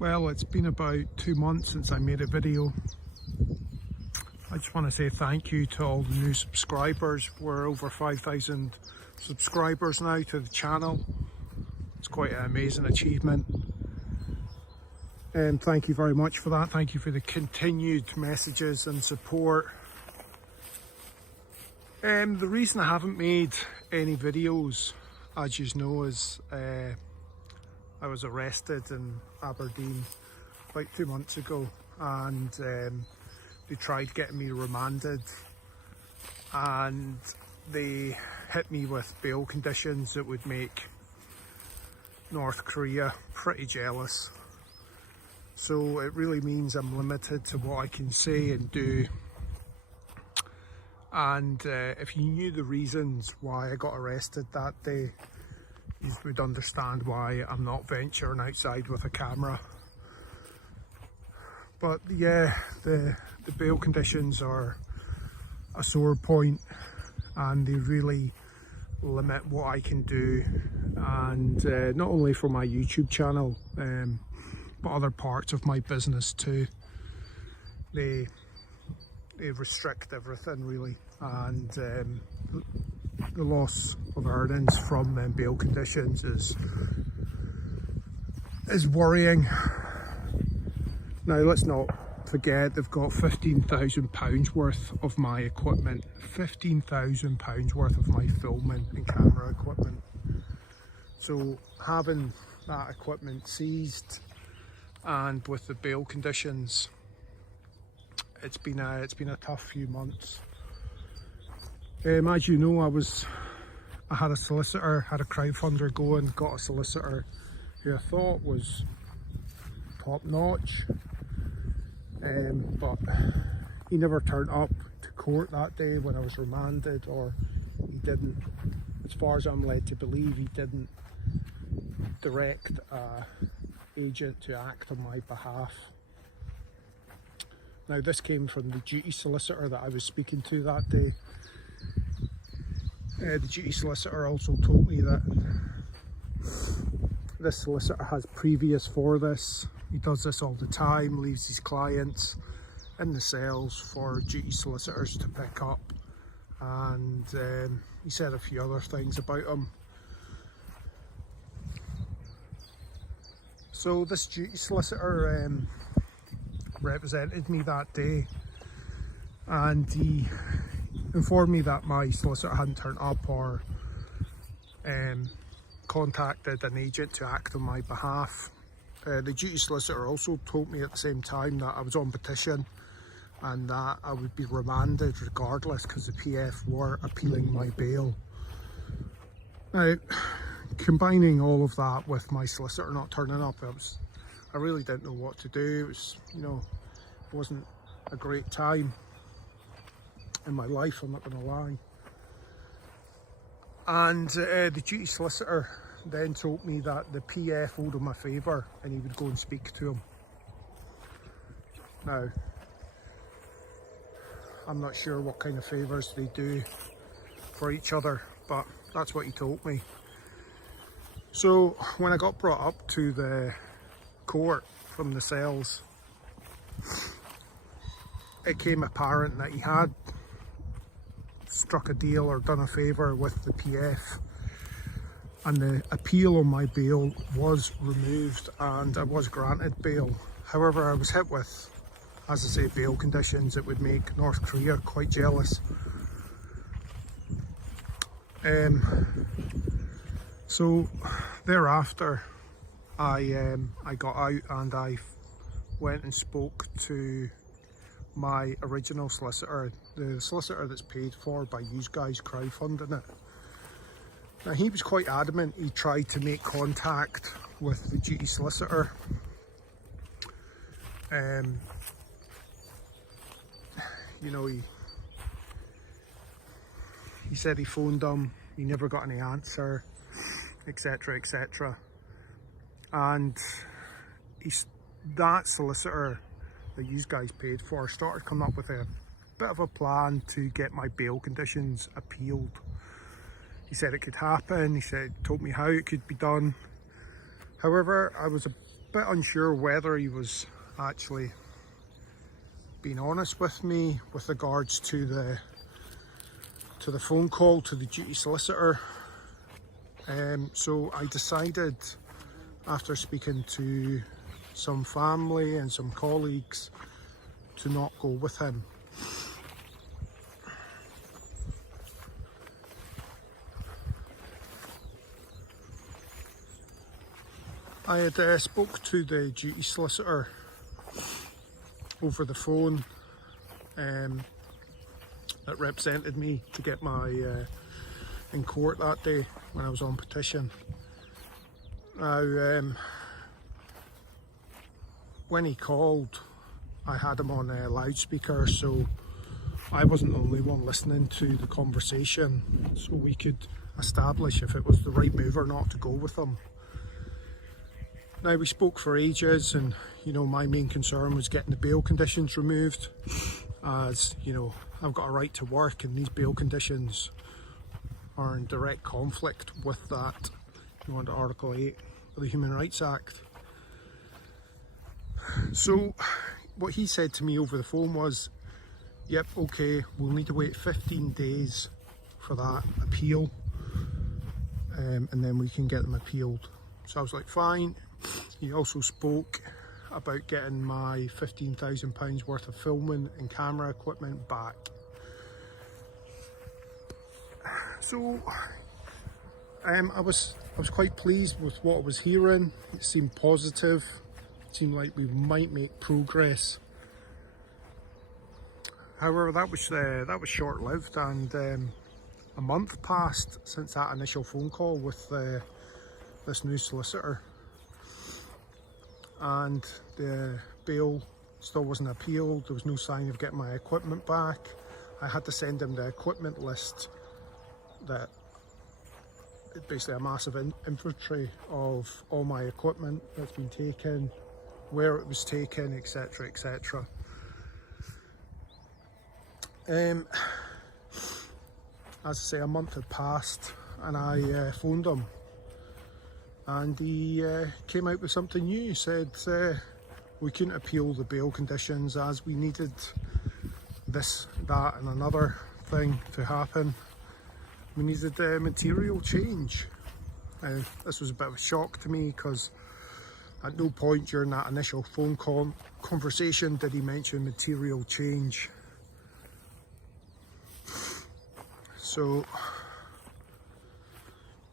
Well, it's been about 2 months since I made a video. I just want to say thank you to all the new subscribers. We're over 5,000 subscribers now to the channel. It's quite an amazing achievement. And thank you very much for that. Thank you for the continued messages and support. The reason I haven't made any videos, as you know, is I was arrested in Aberdeen about 2 months ago, and they tried getting me remanded, and they hit me with bail conditions that would make North Korea pretty jealous. So it really means I'm limited to what I can say and do. And if you knew the reasons why I got arrested that day, you would understand why I'm not venturing outside with a camera. But yeah, the bail conditions are a sore point, and they really limit what I can do, and not only for my YouTube channel, but other parts of my business too. They restrict everything really, and the loss of earnings from them bail conditions is worrying. Now let's not forget they've got £15,000 worth of my equipment, £15,000 worth of my filming and camera equipment. So having that equipment seized, and with the bail conditions, it's been a tough few months. As you know, I had a solicitor, had a crowdfunder going, got a solicitor who I thought was top notch, but he never turned up to court that day when I was remanded, or he didn't, as far as I'm led to believe, he didn't direct an agent to act on my behalf. Now this came from the duty solicitor that I was speaking to that day. The duty solicitor also told me that this solicitor has previous for this. He does this all the time, leaves his clients in the cells for duty solicitors to pick up, and he said a few other things about him. So this duty solicitor represented me that day, and he informed me that my solicitor hadn't turned up or contacted an agent to act on my behalf. The duty solicitor also told me at the same time that I was on petition and that I would be remanded regardless, because the PF were appealing my bail. Now, combining all of that with my solicitor not turning up, I really didn't know what to do. It was, it wasn't a great time in my life, I'm not going to lie. And the duty solicitor then told me that the PF owed him a favour and he would go and speak to him. Now, I'm not sure what kind of favours they do for each other, but that's what he told me. So when I got brought up to the court from the cells, it became apparent that he had struck a deal or done a favour with the PF, and the appeal on my bail was removed and I was granted bail. However, I was hit with, as I say, bail conditions that would make North Korea quite jealous. So thereafter I got out and I went and spoke to my original solicitor, the solicitor that's paid for by you guys crowdfunding it. Now he was quite adamant. He tried to make contact with the duty solicitor. He said he phoned him, he never got any answer, etc, etc. And that solicitor that you guys paid for started coming up with a bit of a plan to get my bail conditions appealed. He said it could happen, told me how it could be done. However, I was bit unsure whether he was actually being honest with me with regards to the phone call to the duty solicitor. So I decided, after speaking to some family and some colleagues, to not go with him. I had spoke to the duty solicitor over the phone that represented me to get my in court that day when I was on petition. Now, when he called, I had him on a loudspeaker, so I wasn't the only one listening to the conversation, so we could establish if it was the right move or not to go with him. Now, we spoke for ages, and you know, my main concern was getting the bail conditions removed, as you know, I've got a right to work and these bail conditions are in direct conflict with that, you know, under Article 8 of the Human Rights Act. So what he said to me over the phone was, yep, okay, we'll need to wait 15 days for that appeal, and then we can get them appealed. So I was like, fine. He also spoke about getting my £15,000 worth of filming and camera equipment back. So I was quite pleased with what I was hearing. It seemed positive. It seemed like we might make progress. However, that was short-lived, and a month passed since that initial phone call with this new solicitor, and the bail still wasn't appealed. There was no sign of getting my equipment back. I had to send him the equipment list, that basically a massive inventory of all my equipment that's been taken, where it was taken, etc, etc. As I say, a month had passed, and I phoned him, and he came out with something new. He said we couldn't appeal the bail conditions as we needed this, that and another thing to happen. We needed material change. This was a bit of a shock to me, because at no point during that initial phone call conversation did he mention material change. So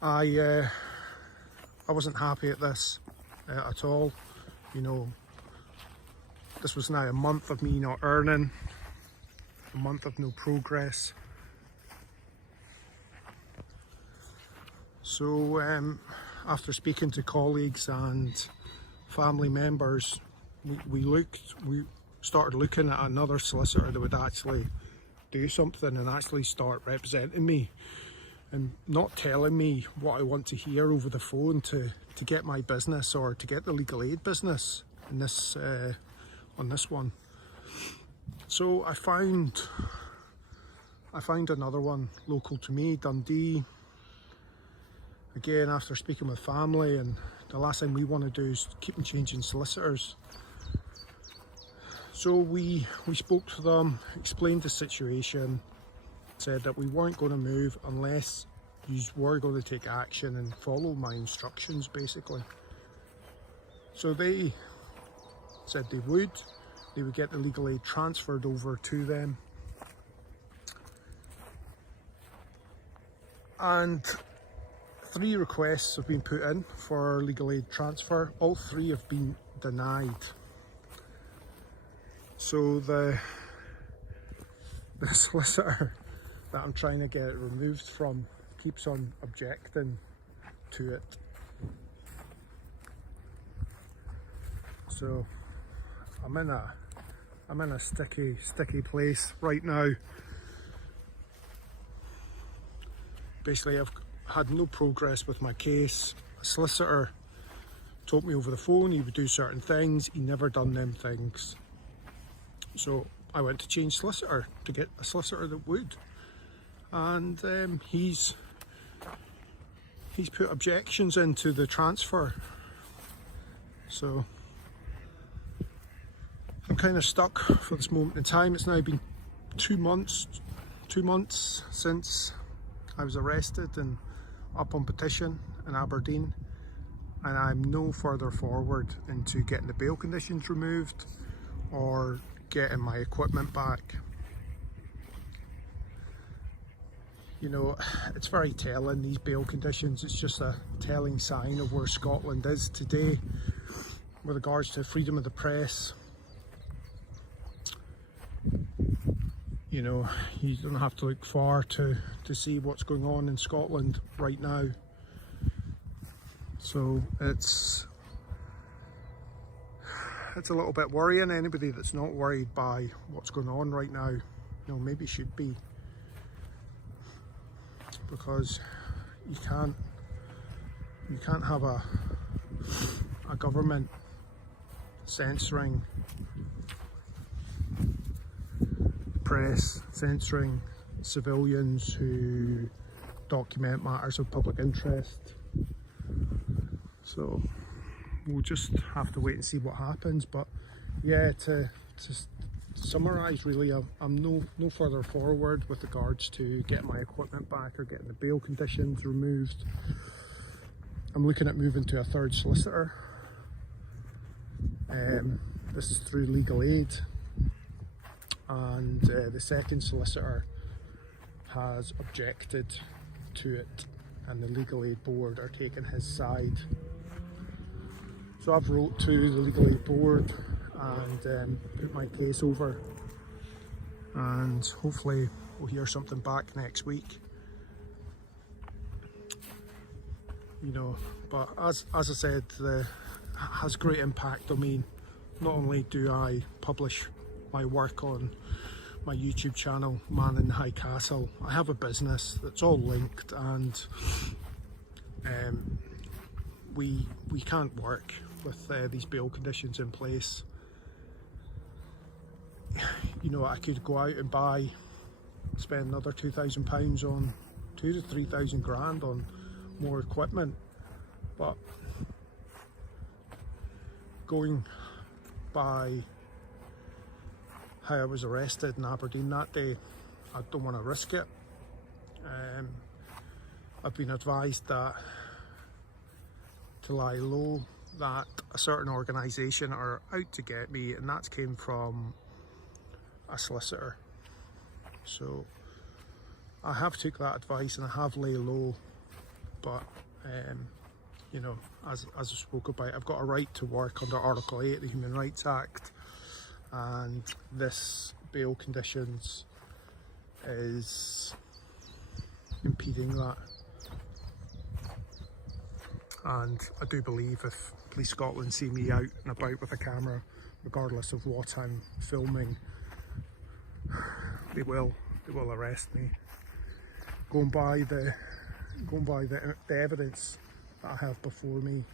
I wasn't happy at this at all. You know, this was now a month of me not earning, a month of no progress. So after speaking to colleagues and family members, we started looking at another solicitor that would actually do something and actually start representing me, and not telling me what I want to hear over the phone to get my business, or to get the legal aid business in this on this one. So I found another one local to me, Dundee. Again, after speaking with family, and the last thing we want to do is keep on changing solicitors. So we spoke to them, explained the situation, said that we weren't going to move unless you were going to take action and follow my instructions, basically. So they said they would get the legal aid transferred over to them. And 3 requests have been put in for legal aid transfer. All 3 have been denied. So the solicitor that I'm trying to get it removed from keeps on objecting to it. So I'm in a sticky place right now. Basically, I've had no progress with my case. A solicitor told me over the phone he would do certain things. He never done them things. So I went to change solicitor to get a solicitor that would, and he's put objections into the transfer. So I'm kind of stuck for this moment in time. It's now been 2 months since I was arrested and up on petition in Aberdeen, and I'm no further forward into getting the bail conditions removed or getting my equipment back. You know, it's very telling, these bail conditions. It's just a telling sign of where Scotland is today with regards to freedom of the press. You know, you don't have to look far to see what's going on in Scotland right now. So it's a little bit worrying. Anybody that's not worried by what's going on right now, you know, maybe should be. Because you can't have a government censoring press, censoring civilians who document matters of public interest. So we'll just have to wait and see what happens. But yeah, to summarise, really, I'm no further forward with regards to getting my equipment back or getting the bail conditions removed. I'm looking at moving to a third solicitor. This is through Legal Aid, and the second solicitor has objected to it, and the Legal Aid board are taking his side. So I've wrote to the Legal Aid board and put my case over, and hopefully we'll hear something back next week. You know, but as I said, it has great impact on me. Not only do I publish my work on my YouTube channel, Man in the High Castle, I have a business that's all linked, and we can't work with these bail conditions in place. You know, I could go out and spend another £2,000 on £2,000 to £3,000 on more equipment, but going by how I was arrested in Aberdeen that day, I don't want to risk it. I've been advised that to lie low, that a certain organisation are out to get me, and that came from a solicitor. So I have took that advice and I have lay low, but you know, as I spoke about, I've got a right to work under Article 8 of the Human Rights Act, and this bail conditions is impeding that. And I do believe if Police Scotland see me out and about with a camera, regardless of what I'm filming, they will arrest me. Going by the evidence that I have before me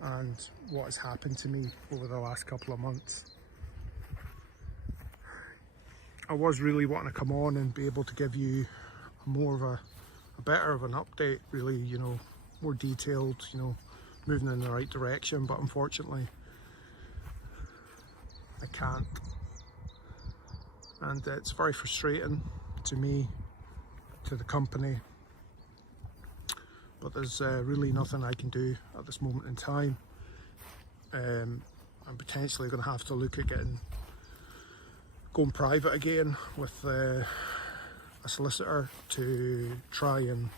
and what has happened to me over the last couple of months. I was really wanting to come on and be able to give you more of a better of an update, really, you know, more detailed, you know, moving in the right direction, but unfortunately I can't, and it's very frustrating to me, to the company, but there's really nothing I can do at this moment in time. I'm potentially going to have to look at going private again with a solicitor to try and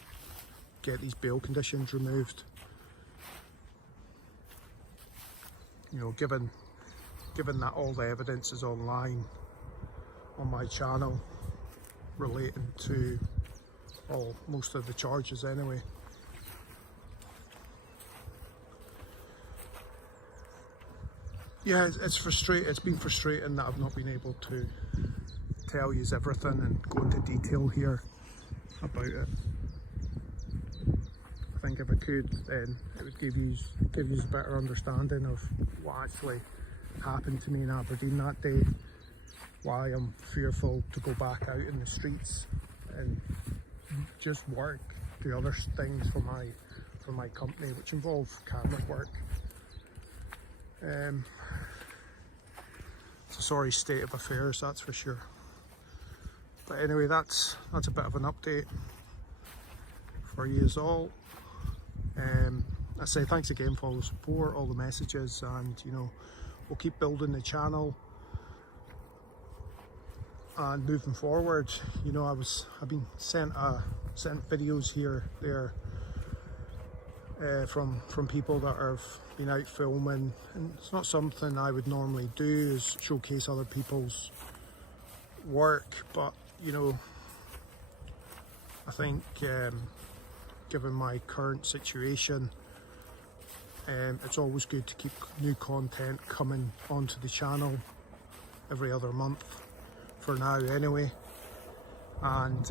get these bail conditions removed. You know, given that all the evidence is online on my channel relating to most of the charges anyway. Yeah, it's frustrating. It's been frustrating that I've not been able to tell you everything and go into detail here about it. I think if I could, then it would give you a better understanding of what actually happened to me in Aberdeen that day, why I'm fearful to go back out in the streets and just work, do other things for my company, which involve camera work. It's a sorry state of affairs, that's for sure. But anyway, that's a bit of an update for you all. I say thanks again for all the support, all the messages, and you know, we'll keep building the channel and moving forward. You know, I've been sent videos here, there, from people that have been out filming, and it's not something I would normally do, is showcase other people's work, but you know, I think given my current situation, it's always good to keep new content coming onto the channel every other month, for now anyway. And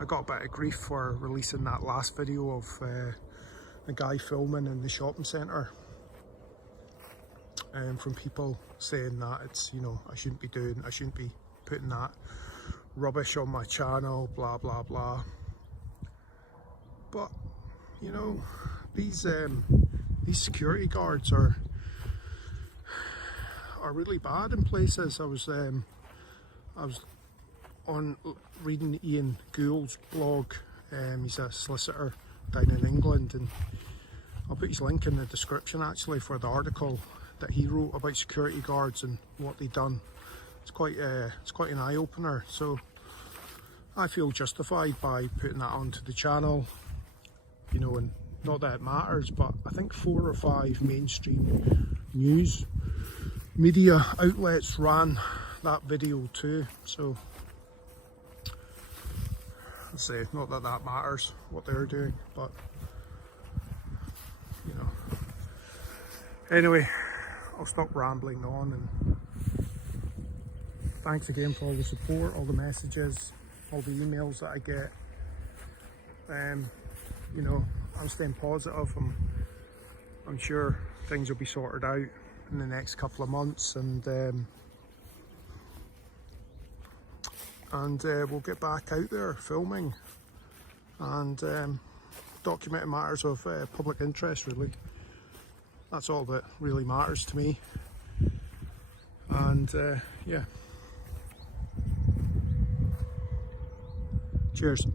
I got a bit of grief for releasing that last video of a guy filming in the shopping centre, from people saying that it's, you know, I shouldn't be putting that rubbish on my channel, blah blah blah. But you know, these security guards are really bad in places. I was on reading Ian Gould's blog. He's a solicitor down in England, and I'll put his link in the description actually for the article that he wrote about security guards and what they've done. It's quite an eye-opener, so I feel justified by putting that onto the channel. You know, and not that it matters, but I think 4 or 5 mainstream news media outlets ran that video too, so I'd say not that that matters what they're doing, but you know. Anyway, I'll stop rambling on, and thanks again for all the support, all the messages, all the emails that I get. You know, I'm staying positive. I'm sure things will be sorted out in the next couple of months, and we'll get back out there filming and documenting matters of public interest, really. That's all that really matters to me. And yeah, cheers.